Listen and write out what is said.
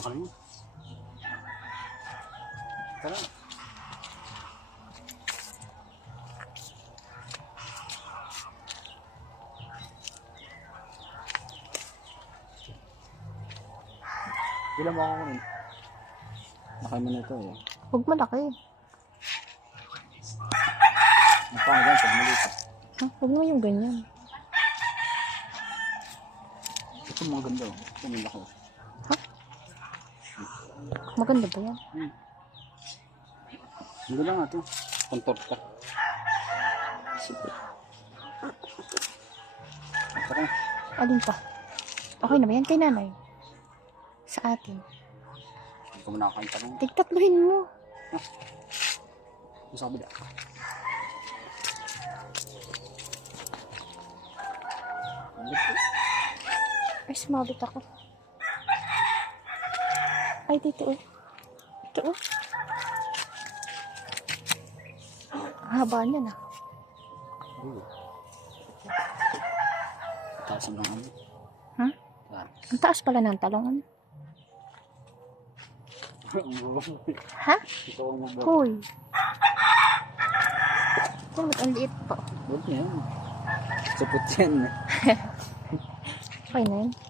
mo. Tara. Ilan mo ako kunin? Nakay mo na ito eh. Huwag malaki. Ang pangalan pag malito. Ha? Huwag mo yung ganyan. Ito mga ganda oh. Ito mga laki. Ha? Maganda ba yan? Ang ganda nga ito. Kontor ka. Sige. Tara. Alin pa? Okay na ba yan kay nanay? Sa atin. Hindi ko muna kakain tanong. Tigtatluhin mo. Sa kabila. Ay, sumabit ako. Ay, dito oh. Ito oh. Ang haba niya na. Oo. Taas ang ano. Ha? Taas. Ang taas pala ng talong. ano? Ha? Mga Hoy. Kumot ang liit pa. Huwag yan. Sapot yan. Okay na yun.